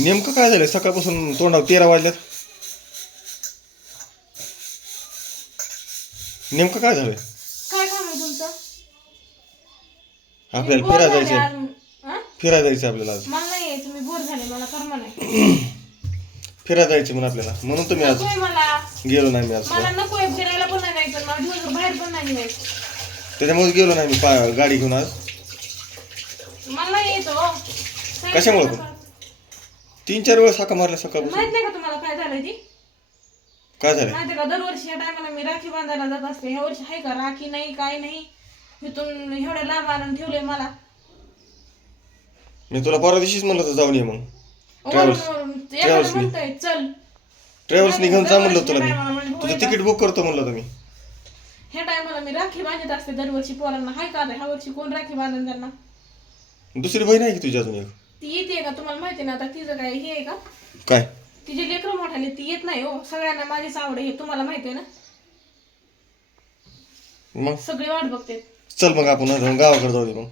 नेमकं काय झालं सकाळपासून तोंडावर तेरा वाजल्यात. नेमकं काय झालंय? काय काम आहे तुमचं? आपल्याला बोर फिरायला झाले जायचं आज. हा? फिरायला जायचं आपल्याला आज. मला नाही यायचं मी बोर झाले मला कर्म नाही. फिरायला जायचं म्हणून आपल्याला. म्हणून तुम्ही आज नकोय मला. गेलो नाही मी आज. मला नकोय फिरायला पण नाही जायचं मला दिवसभर बाहेर पण नाही जायचं त्याच्यामुळे गेलो नाही मी पा गाडी घेऊन आज. मला नाही यायचं हो. कशामुळं पण? तीन चार वेळेस हाका मारल्या सकाळपासून. माहीत नाही का तुम्हाला काय झालंय ती? काय झालं माहिती का? दरवर्षी या टायमाला मी राखी बांधायला जात असते. ह्या वर्षी आहे का? राखी नाही काय नाही. इथून एवढ्या लांब आणून ठेवलंय मला. मी तुला परवा दिवशीच म्हणलं होतं जाऊन ये मग. Travels- वरून- वरून एखादं Travels ने. म्हणतंय चल. ट्रॅव्हल्सनी घेऊन जा म्हणलं तुला मी. म्हणजे तुझं तिकीट बुक करतो म्हणलं तुम्ही ह्या टायमाला मी राखी बांधत असते दरवर्षी पोरांना. हाय का आता? ह्या वर्षी कोण राखी बांधून त्यांना? दुसरी बहीण आहे की तुझी अजून एक? ती येते का? तुम्हाला माहिती ना आता तिचं काय हे आहे का? काय? तिचे लेकरं मोठाले ती येत नाही हो. सगळ्यांना माझीच आवड आहे हे. तुम्हाला माहिती आहे ना? मग? सगळे वाट बघते. चल मग आपण आता गावाकडे जाऊ दे मग.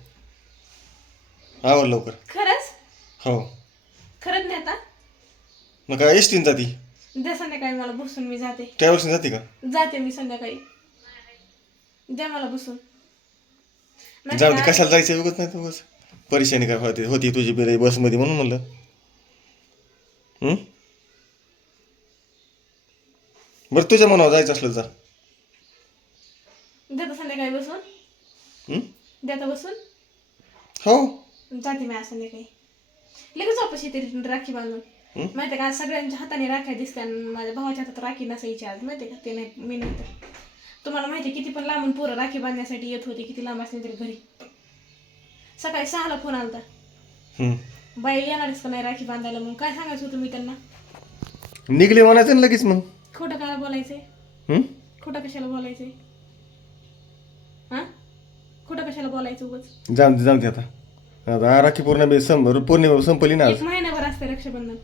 आवर लवकर. खरंच? हो. खरंच नाही आता? मग काय एसटीन जाती? द्या संध्याकाळी मला बसून मी जाते. ट्रॅव्हल्सने जाते का? जाते मी संध्याकाळी. द्या मला बसून. जाऊ दे? कशाला जायचं उगत नाही उगच. परेशानी काय होती? होती तुझी बिल बसमध्ये म्हणून म्हणलं? बरं तुझ्या मनावर जायचं असलं तर जा. देता संध्याकाळी बसून? हं? देता बसून? हो. जाते मी आज संध्याकाळी. लगेच वापस येते राखी बांधून? माहिती का सगळ्यांच्या हाताने राख्या दिसत्या माझ्या भावाच्या हातात राखी नसायची आज. माहिती का ते नाही मी नाही तर. तुम्हाला माहिती किती पण लांबून पोरं राखी बांधण्यासाठी येत होते किती लांब असले तरी घरी. सकाळी सहाला फोन आलता. बाई येणारच का नाही राखी बांधायला मग? काय सांगायचं होतं मी त्यांना? निघले म्हणायचं ना लगेच मग. खोटं काय बोलायचंय? हं? खोटं कशाला बोलायचंय? हा? खोटं कशाला बोलायचं उगाच? जाऊ दे जाऊ दे आता. आता राखी पौर्णिमा संप पौर्णिमा संपली ना आज. एक महिनाभर असते रक्षाबंधन.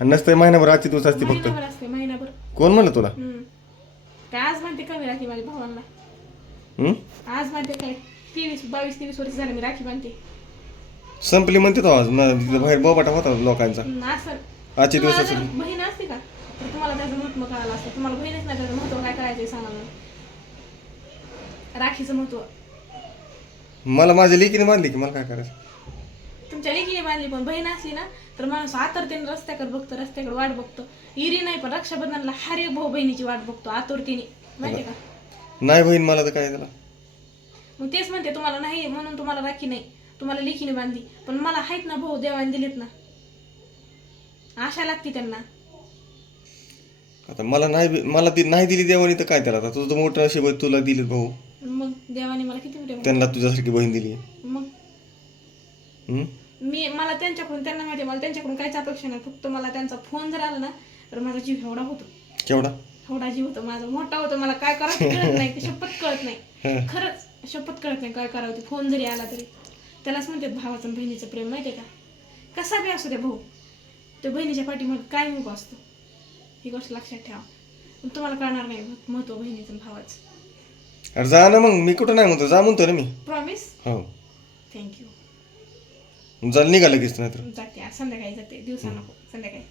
आणि नसतं महिनाभर आजची दिवस असते फक्त. महिनाभर असते महिनाभर. कोण म्हणलं तुला? हम्म. काय आज म्हणते कमी राखी माझ्या भावांना? हं? आज म्हणते काय? तेवीस बावीस तेवीस वर्ष झाले मी राखी बांधते संपली म्हणते तो आज ना तिथं बाहेर बोबाटा होता लोकांचा असं आजचे दिवस तुम्हाला असेल जर बहीण असते का तर तुम्हाला त्याचं महत्त्व कळालं असतं तुम्हाला बहीणच नाही त्याचं महत्त्व काय करायचंय सांगा मला राखीचं महत्त्व मला माझ्या लेकीने मानली की मला काय करायचं तुमच्या लेकीने बांधली पण बहीण असली ना तर माणूस आतरतेने रस्त्याकडे बघतो रस्त्याकडे वाट बघतो इरी नाही पण रक्षाबंधनला हर एक भाऊ बहिणीची वाट बघतो आतुरतेने माहिती का नाही बहीण मला तर काय त्याला मग तेच म्हणते तुम्हाला नाही म्हणून तुम्हाला राखी नाही. तुम्हाला लेखीने बांधली. पण मला आहेत ना भाऊ देवाने दिलेत ना. आशा लागते त्यांना. आता मला नाही मला ती नाही दिली देवानी तर काय त्याला? आता तुझं मोठं असे बघ तुला दिलीत भाऊ. मग देवाने मला किती मोठे त्यांना तुझ्यासारखी बहीण दिली. मग? हं? मी मला त्यांच्याकडून त्यांना माहिती मला त्यांच्याकडून काहीच अपेक्षा नाही. फक्त मला त्यांचा फोन जर आला ना तर माझा जीव एवढा होतो. केवढा? एवढा जीव होतो माझा. मोठा होतो मला काय करावं ते कळत नाही ते शपथ कळत नाही. हं. खरंच. शपथ कळत नाही काय करावं ते. फोन जरी आला तरी. त्यालाच म्हणतात भावाचं बहिणीचं प्रेम माहितीये का? कसा बी असू दे भाऊ. त्या बहिणीच्या पाठीमध्ये काय मुख असतो? ही गोष्ट लक्षात ठेवा. पण तुम्हाला कळणार नाही महत्त्व बहिणीचं भावाचं. अरे जा ना मग मी कुठं नाही म्हणतो. जा म्हणतो ना मी. प्रॉमिस हो. थँक्यू जा निघा लगेच नाही तर जाते संध्याकाळी जाते. दिवसा नको. संध्याकाळी.